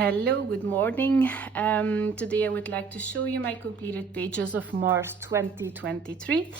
Hello, good morning. Today I would like to show you my completed pages of March 2023.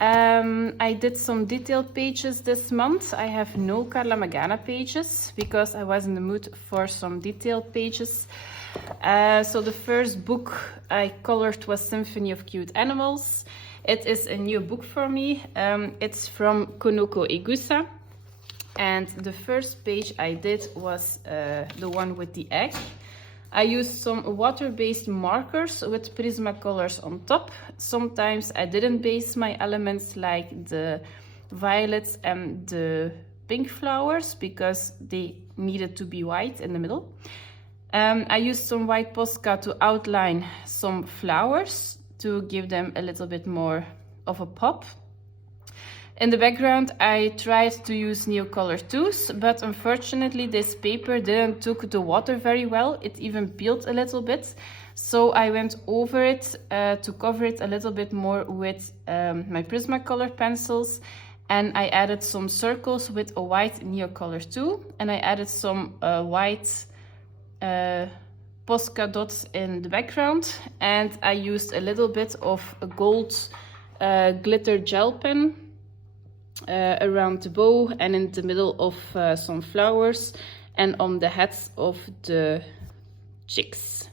I did some detailed pages this month. I have no Carla Magana pages because I was in the mood for some detailed pages. So the first book I colored was Symphony of Cute Animals. It is a new book for me. It's from Konoko Egusa. And the first page I did was the one with the egg. I used some water-based markers with Prismacolors on top. Sometimes I didn't base my elements like the violets and the pink flowers because they needed to be white in the middle. I used some white Posca to outline some flowers to give them a little bit more of a pop. In the background, I tried to use Neocolor 2s, but unfortunately this paper didn't took the water very well. It even peeled a little bit. So I went over it to cover it a little bit more with my Prismacolor pencils. And I added some circles with a white Neocolor 2. And I added some white Posca dots in the background. And I used a little bit of a gold glitter gel pen around the bow and in the middle of some flowers and on the heads of the chicks.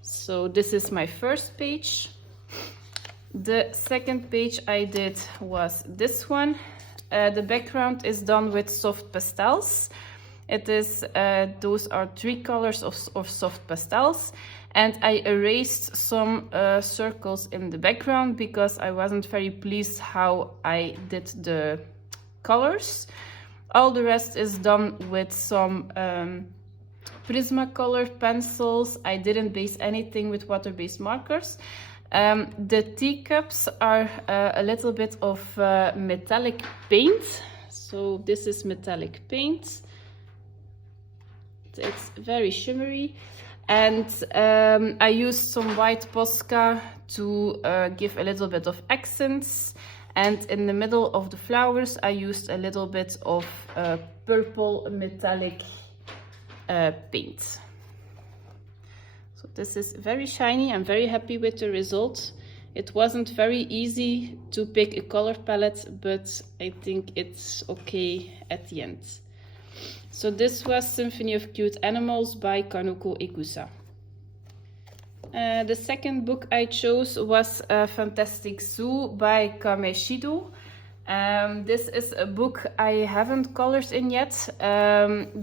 So this is my first page. The second page I did was this one. The background is done with soft pastels. It is those are 3 colors of soft pastels. And I erased some circles in the background because I wasn't very pleased how I did the colors. All the rest is done with some Prismacolor pencils. I didn't base anything with water-based markers. The teacups are a little bit of metallic paint. So this is metallic paint. It's very shimmery. And I used some white Posca to give a little bit of accents. And in the middle of the flowers, I used a little bit of purple metallic paint. So this is very shiny. I'm very happy with the result. It wasn't very easy to pick a color palette, but I think it's okay at the end. So this was Symphony of Cute Animals by Konoko Egusa. The second book I chose was Fantastic Zoo by Kameshido. This is a book I haven't colored in yet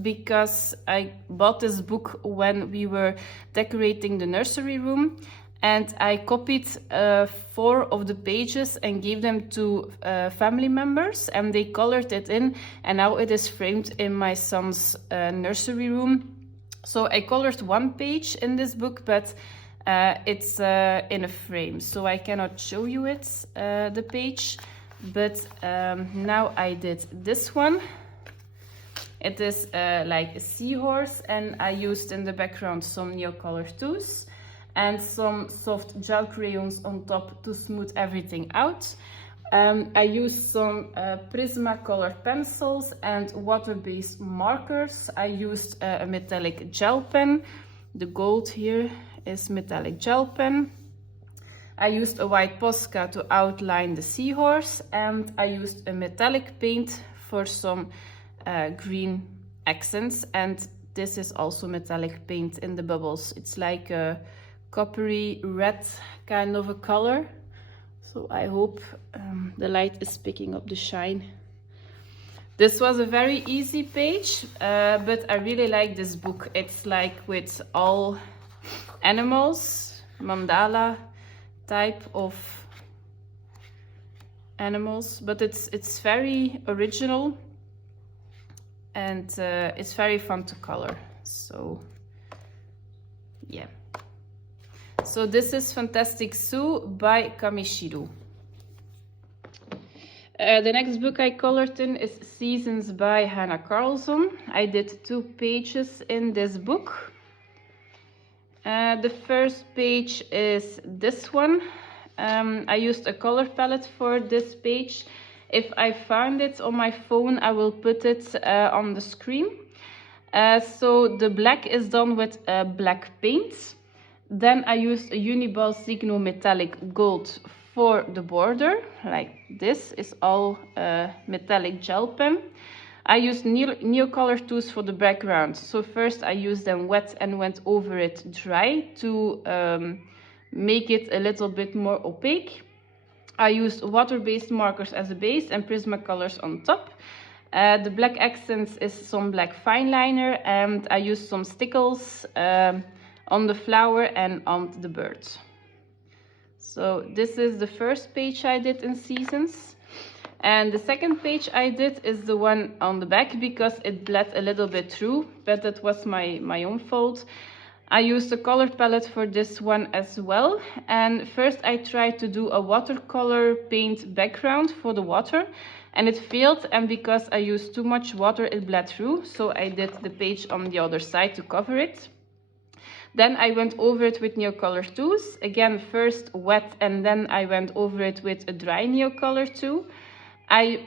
because I bought this book when we were decorating the nursery room. And I copied 4 of the pages and gave them to family members, and they colored it in, and now it is framed in my son's nursery room. So I colored 1 page in this book, but it's in a frame, so I cannot show you it, the page. But now I did this one. It is like a seahorse, and I used in the background some Neocolor 2s. And some soft gel crayons on top to smooth everything out. I used some Prismacolor pencils and water-based markers. I used a metallic gel pen. The gold here is metallic gel pen. I used a white Posca to outline the seahorse, and I used a metallic paint for some green accents. And this is also metallic paint in the bubbles. It's like a coppery red kind of a color. So I hope the light is picking up the shine. This was a very easy page, but I really like this book. It's like with all animals, mandala type of animals, but it's very original and it's very fun to color. So yeah. So this is Fantastic Zoo by Kameshido. The next book I colored in is Seasons by Hannah Carlson. I did 2 pages in this book. The first page is this one. I used a color palette for this page. If I find it on my phone, I will put it on the screen. So the black is done with black paint. Then I used a Uniball Signo metallic gold for the border, like this is all metallic gel pen. I used Neocolor tools for the background. So first I used them wet and went over it dry to make it a little bit more opaque. I used water-based markers as a base and Prismacolors on top. The black accents is some black fine liner, and I used some stickles on the flower and on the bird. So this is the first page I did in Seasons. And the second page I did is the one on the back because it bled a little bit through, but that was my own fault. I used a color palette for this one as well. And first I tried to do a watercolor paint background for the water, and it failed, and because I used too much water it bled through, so I did the page on the other side to cover it. Then I went over it with Neocolor tools. Again, first wet, and then I went over it with a dry Neocolor tool. I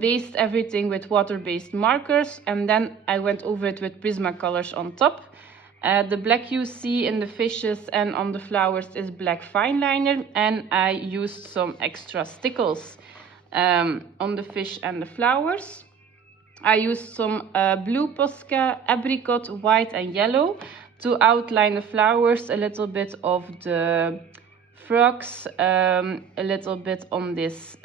based everything with water-based markers, and then I went over it with Prismacolors on top. The black you see in the fishes and on the flowers is black fine liner, and I used some extra stickles on the fish and the flowers. I used some blue Posca, apricot, white and yellow to outline the flowers, a little bit of the frogs, a little bit on this,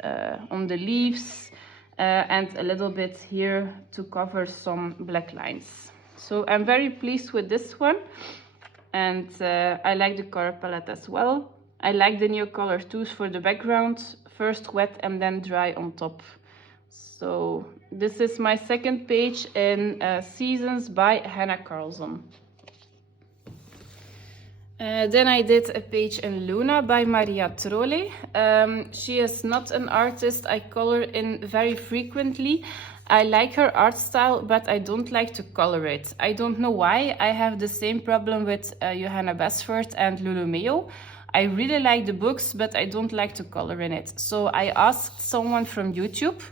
on the leaves, and a little bit here to cover some black lines. So I'm very pleased with this one, and I like the color palette as well. I like the Neocolor tools for the background, first wet and then dry on top. So this is my second page in Seasons by Hannah Carlson. Then I did a page in Luna by Maria Trolle. She is not an artist I color in very frequently. I like her art style, but I don't like to color it. I don't know why. I have the same problem with Johanna Basford and Lulu Mayo. I really like the books, but I don't like to color in it. So I asked someone from YouTube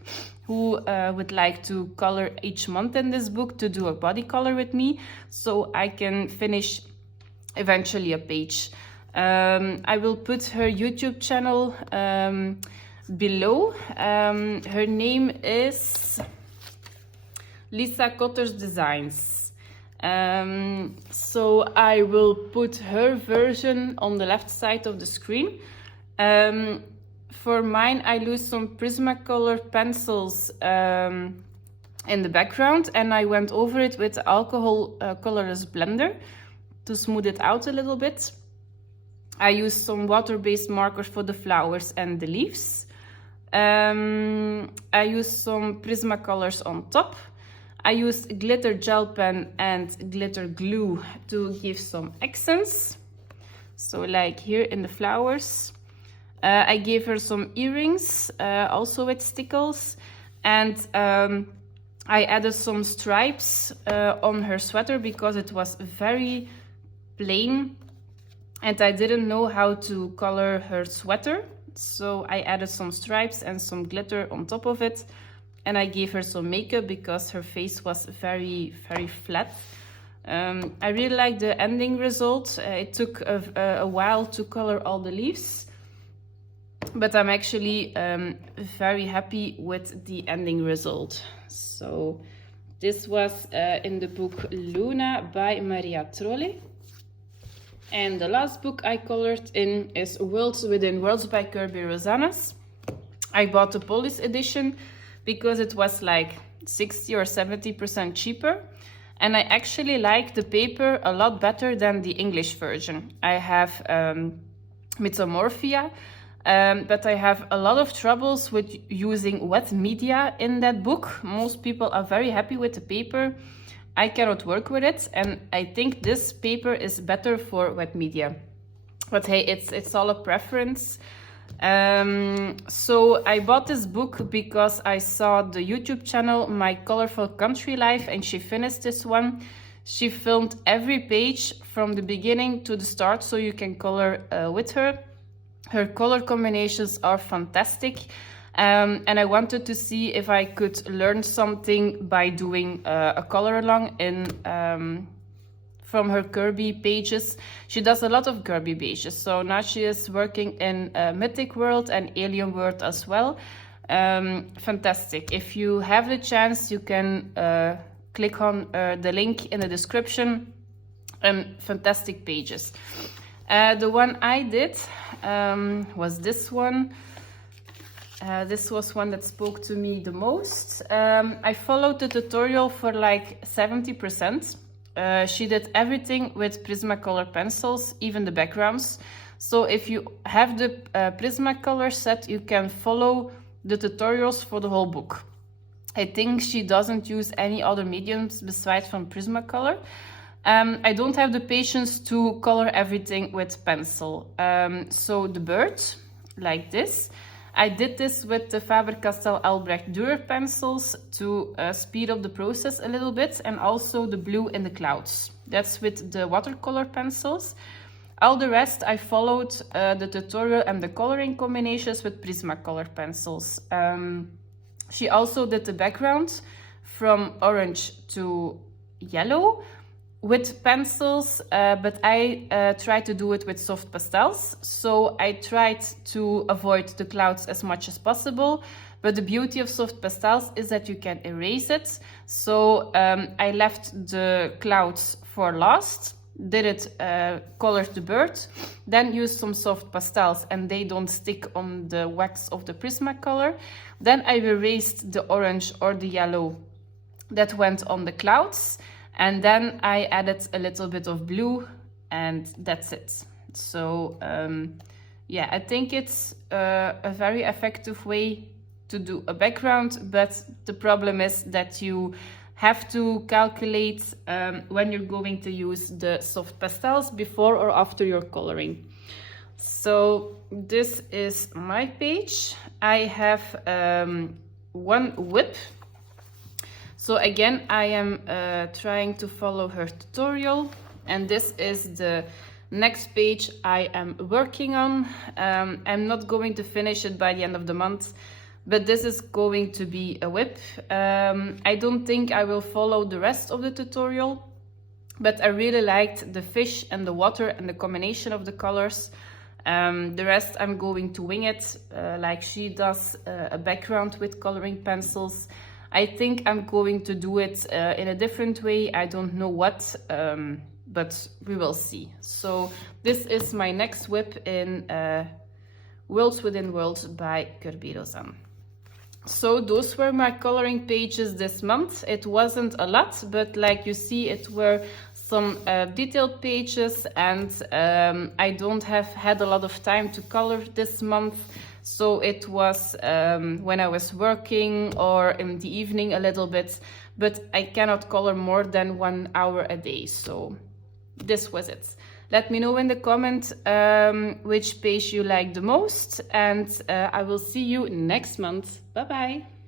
who would like to color each month in this book to do a body color with me, so I can finish eventually a page. I will put her YouTube channel below. Her name is Lisa Cotter's Designs. So I will put her version on the left side of the screen. For mine, I used some Prismacolor pencils in the background, and I went over it with alcohol colorless blender to smooth it out a little bit. I used some water-based markers for the flowers and the leaves. I used some Prismacolors on top. I used glitter gel pen and glitter glue to give some accents. So like here in the flowers. I gave her some earrings, also with stickles. And I added some stripes on her sweater because it was very plain and I didn't know how to color her sweater. So I added some stripes and some glitter on top of it. And I gave her some makeup because her face was very, very flat. I really like the ending result. It took a while to color all the leaves, but I'm actually very happy with the ending result. So this was in the book Luna by Maria Trolle. And the last book I colored in is Worlds Within Worlds by Kirby Rosanas. I bought the Polish edition because it was like 60 or 70% cheaper. And I actually like the paper a lot better than the English version. I have Metamorphia, but I have a lot of troubles with using wet media in that book. Most people are very happy with the paper. I cannot work with it, and I think this paper is better for wet media. But hey, it's all a preference. So I bought this book because I saw the YouTube channel My Colorful Country Life, and she finished this one. She filmed every page from the beginning to the start, so you can color with her. Her color combinations are fantastic. And I wanted to see if I could learn something by doing a color along in from her Kirby pages. She does a lot of Kirby pages, so now she is working in Mythic World and Alien World as well. Fantastic. If you have the chance, you can click on the link in the description. Fantastic pages. The one I did was this one. This was one that spoke to me the most. I followed the tutorial for like 70%. She did everything with Prismacolor pencils, even the backgrounds. So if you have the Prismacolor set, you can follow the tutorials for the whole book. I think she doesn't use any other mediums besides from Prismacolor. I don't have the patience to color everything with pencil. So the bird, like this. I did this with the Faber-Castell Albrecht Dürer pencils to speed up the process a little bit, and also the blue in the clouds. That's with the watercolor pencils. All the rest I followed the tutorial and the coloring combinations with Prismacolor pencils. She also did the background from orange to yellow with pencils, but I tried to do it with soft pastels. So I tried to avoid the clouds as much as possible. But the beauty of soft pastels is that you can erase it. So I left the clouds for last, did it, colored the bird, then used some soft pastels and they don't stick on the wax of the Prismacolor. Then I erased the orange or the yellow that went on the clouds. And then I added a little bit of blue and that's it. So yeah, I think it's a very effective way to do a background, but the problem is that you have to calculate when you're going to use the soft pastels before or after your coloring. So this is my page. I have one whip. So again, I am trying to follow her tutorial, and this is the next page I am working on. I'm not going to finish it by the end of the month, but this is going to be a whip. I don't think I will follow the rest of the tutorial, but I really liked the fish and the water and the combination of the colors. The rest I'm going to wing it, like she does, a background with coloring pencils. I think I'm going to do it in a different way. I don't know what, but we will see. So this is my next whip in Worlds Within Worlds by Kirby Rozan. So those were my coloring pages this month. It wasn't a lot, but like you see, it were some detailed pages, and I don't have had a lot of time to color this month. So it was when I was working or in the evening a little bit, but I cannot color more than 1 hour a day. So this was it. Let me know in the comment which page you like the most, and I will see you next month. Bye bye.